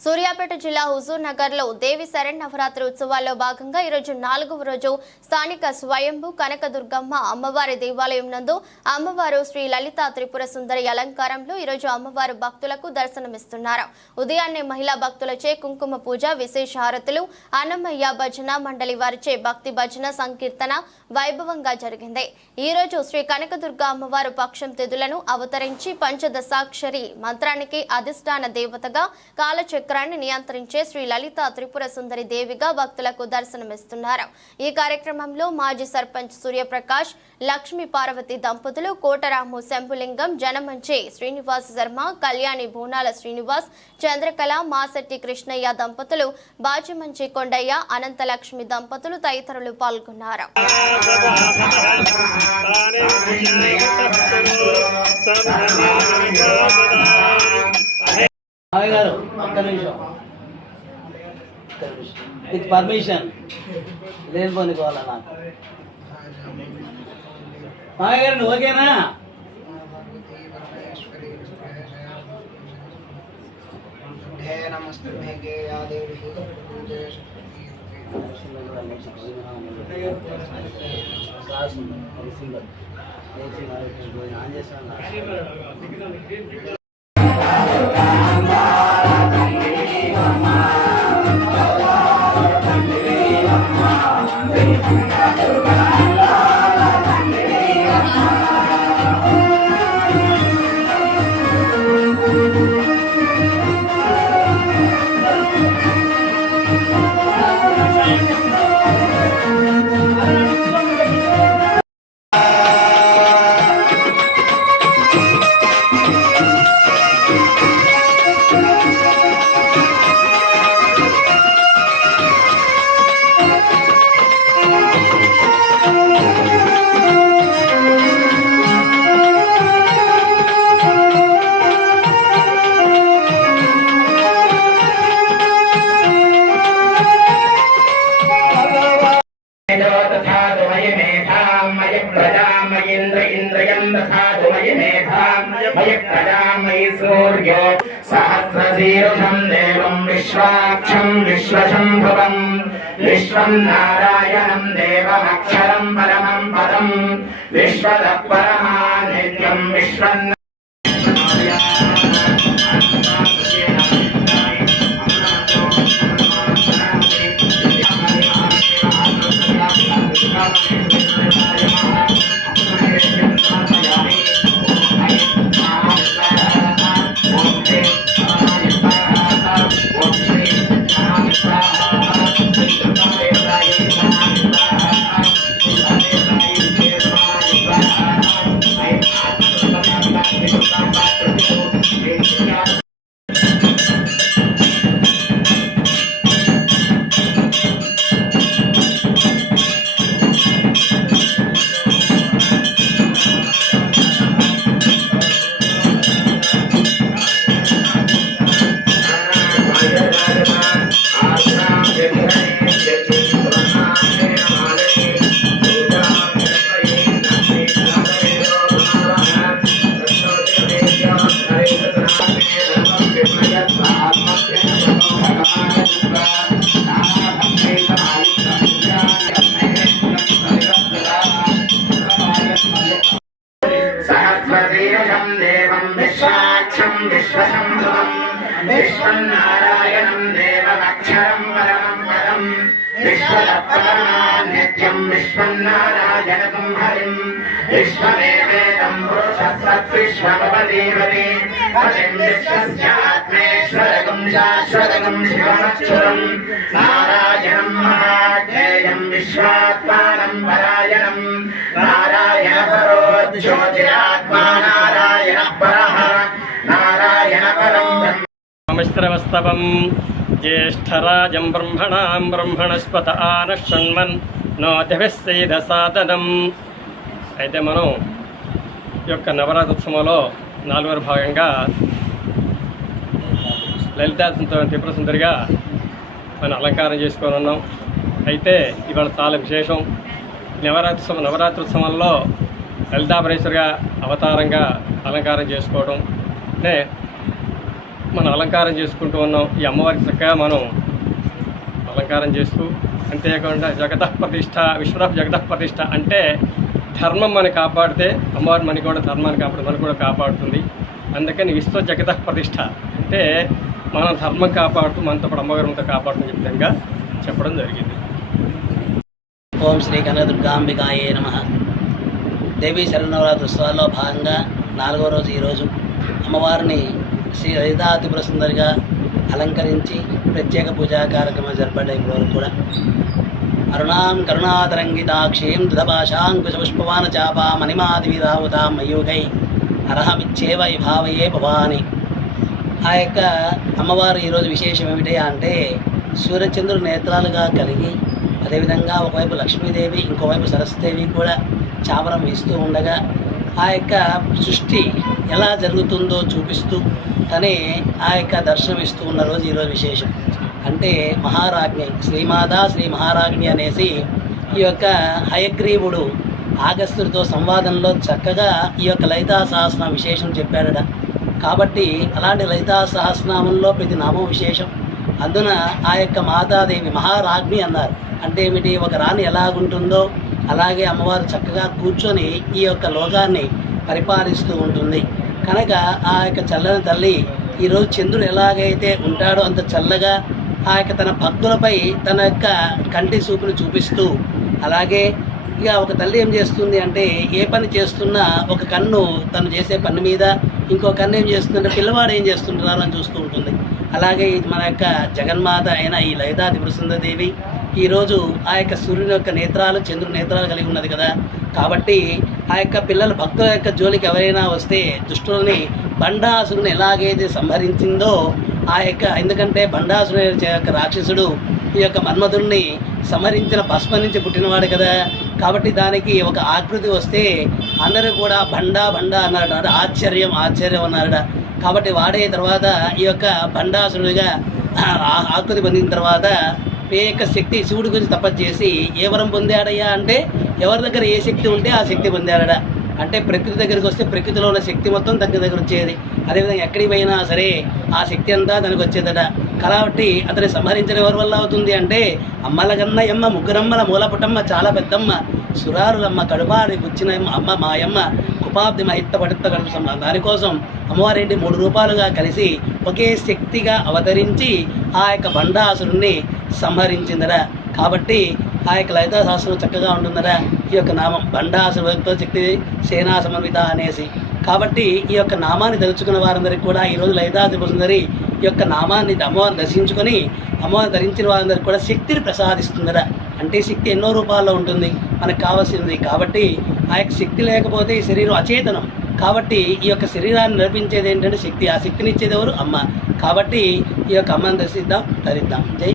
సూర్యాపేట జిల్లా హుజూర్ నగర్ లో దేవి శరన్నవరాత్రి ఉత్సవాల్లో భాగంగా ఈరోజు 4వ రోజు స్థానిక స్వయంభూ కనకదుర్గమ్మ అమ్మవారి దేవాలయం నందు అమ్మవారు శ్రీ లలితా త్రిపుర సుందరి అలంకారంలో ఈరోజు అమ్మవారు భక్తులకు దర్శనమిస్తున్నారు. ఉదయాన్నే మహిళా భక్తులచే కుంకుమ పూజ, విశేష హారతులు, అన్నమయ్య భజన మండలి వారిచే భక్తి భజన సంకీర్తన వైభవంగా జరిగింది. ఈ రోజు శ్రీ కనకదుర్గ అమ్మవారు పక్షం తిథులను అవతరించి పంచదశాక్షరి మంత్రానికి అధిష్టాన దేవతగా కాలచక్రాన్ని నియంత్రించే శ్రీ లలితా త్రిపుర సుందరి దేవిగా భక్తులకు దర్శనమిస్తున్నారు. ఈ కార్యక్రమంలో మాజీ సర్పంచ్ సూర్యప్రకాష్, లక్ష్మీ పార్వతి దంపతులు, కోటరాము శంభులింగం, జనమంచి శ్రీనివాస్ శర్మ, కళ్యాణి బోనాల శ్రీనివాస్, చంద్రకళ, మాసెట్టి కృష్ణయ్య దంపతులు, బాజిమంచి కొండయ్య, అనంతలక్ష్మి దంపతులు తదితరులు పాల్గొన్నారు. విత్ పర్మిషన్ లేని పోవాలా నాకు మామయ్య గారు నువ్వు ఓకేనా? सहस्रशीर्षं देवं विश्वाक्षं विश्वशम्भुवं विश्वं नारायणं देवमक्षरं परमं पदं विश्वतः परमा नित्यं विश्वं विश्वं नारायणं देवमक्षरं परमं पदं विश्वतः परमा नित्यं विश्वं नारायणं हरिं विश्वमेवेदं पुरुषस्तत्विश्वमवतीवति पतिं विश्वस्यात्मेश्वरकं शाश्वतकं शिवमच्युतं नारायणं महाज्ञेयं विश्वात्मानं परायणं नारायणपरो ज्योतिरात्मा नारायणः परः नारायणपरं नमस्त्रवस्तवं ज्येष्ठराजं ब्रह्मणां ब्रह्मणस्पत आनशृण्वन् नोतिभिस्सीदसादनं అయితే మనం ఈ యొక్క నవరాత్రి ఉత్సవంలో 4వ భాగంగా లలితా త్రిపుర సుందరిగా మనం అలంకారం చేసుకొని ఉన్నాం. అయితే ఇవాళ చాలా విశేషం. నవరాత్రి ఉత్సవంలో లలితాపరేశ్వరిగా అవతారంగా అలంకారం చేసుకోవడం అంటే మనం అలంకారం చేసుకుంటూ ఉన్నాం. ఈ అమ్మవారికి చక్కగా మనం అలంకారం చేస్తూ, అంతేకాకుండా జగతః ప్రతిష్ట, విశ్వనాథ జగతః ప్రతిష్ట అంటే ధర్మం మనం కాపాడితే అమ్మవారి మనకి కూడా ధర్మాన్ని కాపాడు మనకు కూడా కాపాడుతుంది. అందుకని విశ్వ జగతః ప్రతిష్ట అంటే మనం ధర్మం కాపాడుతూ మనతో పాటు అమ్మగారు మనతో కాపాడుతున్న విధంగా చెప్పడం జరిగింది. ఓం శ్రీ కనకదుర్గాంబికాయే నమః. దేవీ శరన్నవరాత్రి ఉత్సవాల్లో భాగంగా 4వ రోజు ఈరోజు అమ్మవారిని శ్రీ లలితాత్రిపుర సుందరిగా అలంకరించి ప్రత్యేక పూజా కార్యక్రమం జరపడే వరకు కూడా అరుణాం కరుణాతరంగితాక్షీం దుధభాషాంకుశపుష్పవాన చాపా మణిమాదివిరావుతాం మయూగై అర్హమిచ్చేవ విభావయే భవాని. ఆ యొక్క అమ్మవారు ఈరోజు విశేషం ఏమిటి అంటే సూర్యచంద్రుడు నేత్రాలుగా కలిగి, అదేవిధంగా ఒకవైపు లక్ష్మీదేవి ఇంకోవైపు సరస్వతీదేవి కూడా చామరం వీస్తూ ఉండగా ఆ యొక్క సృష్టి ఎలా జరుగుతుందో చూపిస్తూ తనే ఆ యొక్క దర్శనం ఇస్తూ ఉన్న రోజు ఈరోజు విశేషం. అంటే మహారాజ్ఞి శ్రీమాత శ్రీ మహారాజ్ఞి అనేసి ఈ యొక్క హయగ్రీవుడు ఆగస్తుడితో సంవాదంలో చక్కగా ఈ యొక్క లలితా సహస్రనామ విశేషం చెప్పాడట. కాబట్టి అలాంటి లలితా సహస్రనామంలో ప్రతి నామం విశేషం. అందున ఆ యొక్క మాతాదేవి మహారాజ్ఞి అన్నారు. అంటే ఏమిటి, ఒక రాణి ఎలాగుంటుందో అలాగే అమ్మవారు చక్కగా కూర్చొని ఈ యొక్క లోకాన్ని పరిపాలిస్తూ ఉంటుంది. కనుక ఆ యొక్క చల్లని తల్లి ఈరోజు చంద్రుడు ఎలాగైతే ఉంటాడో అంత చల్లగా ఆ యొక్క తన భక్తులపై తన యొక్క కంటి చూపును చూపిస్తూ, అలాగే ఇక ఒక తల్లి ఏం చేస్తుంది అంటే ఏ పని చేస్తున్నా ఒక కన్ను తను చేసే పని మీద, ఇంకో కన్ను ఏం చేస్తుందంటే పిల్లవాడు ఏం చేస్తుంటున్నారు అని చూస్తూ ఉంటుంది. అలాగే మన యొక్క జగన్మాత అయిన ఈ లలితాత్రిపుర సుందరీదేవి ఈరోజు ఆ యొక్క సూర్యుని యొక్క నేత్రాలు చంద్రుని నేత్రాలు కలిగి ఉన్నది కదా. కాబట్టి ఆ యొక్క పిల్లల భక్తుల యొక్క జోలికి ఎవరైనా వస్తే దుష్టులని బండాసురుని ఎలాగైతే సంహరించిందో ఆ యొక్క, ఎందుకంటే బండాసురుని యొక్క రాక్షసుడు ఈ యొక్క మన్మధుడిని సంహరించిన భస్మ నుంచి పుట్టినవాడు కదా. కాబట్టి దానికి ఒక ఆకృతి వస్తే అందరూ కూడా బండా బండా అన్నారట, ఆశ్చర్యం ఆశ్చర్యం అన్నారట. కాబట్టి వాడే తర్వాత ఈ యొక్క బండాసురుడిగా ఆకృతి పొందిన తర్వాత ఏ యొక్క శక్తి శివుడి గురించి తపస్సు చేసి ఏ వరం పొందాడయ్యా అంటే ఎవరి దగ్గర ఏ శక్తి ఉంటే ఆ శక్తి పొందాడట. అంటే ప్రకృతి దగ్గరికి వస్తే ప్రకృతిలో ఉన్న శక్తి మొత్తం దగ్గర వచ్చేది. అదేవిధంగా ఎక్కడికి పోయినా సరే ఆ శక్తి అంతా తనకు వచ్చేదట. కాబట్టి అతని సంహరించిన ఎవరి వల్ల అవుతుంది అంటే అమ్మల గన్నయమ్మ ముగ్గురమ్మల మూలపుటమ్మ చాలా పెద్దమ్మ సురారులమ్మ కడుపాడి గుచ్చిన అమ్మ మాయమ్మ కుపాబ్ది మహిత్త పడిత్త కడుపు. దానికోసం అమ్మవారేంటి 3 రూపాలుగా కలిసి ఒకే శక్తిగా అవతరించి ఆ యొక్క బండాసురుణ్ణి సంహరించిందట. కాబట్టి ఆ యొక్క లలితా సహస్రం చక్కగా ఉంటుందట. ఈ యొక్క నామం బండాసురుతో శక్తి సేనా సమన్విత అనేసి. కాబట్టి ఈ యొక్క నామాన్ని తలుచుకున్న వారందరికీ కూడా ఈరోజు లలితాత్రిపుర సుందరి ఈ యొక్క నామాన్ని అమ్మవారిని దర్శించుకొని అమ్మవారిని ధరించిన వారందరికీ కూడా శక్తిని ప్రసాదిస్తుందట. అంటే శక్తి ఎన్నో రూపాల్లో ఉంటుంది మనకు కావాల్సింది. కాబట్టి ఆ యొక్క శక్తి లేకపోతే ఈ శరీరం అచేతనం. కాబట్టి ఈ యొక్క శరీరాన్ని నడిపించేది ఏంటంటే శక్తి. ఆ శక్తిని ఇచ్చేది ఎవరు? అమ్మ. కాబట్టి ఈ యొక్క అమ్మని దర్శిద్దాం, ధరిద్దాం. జై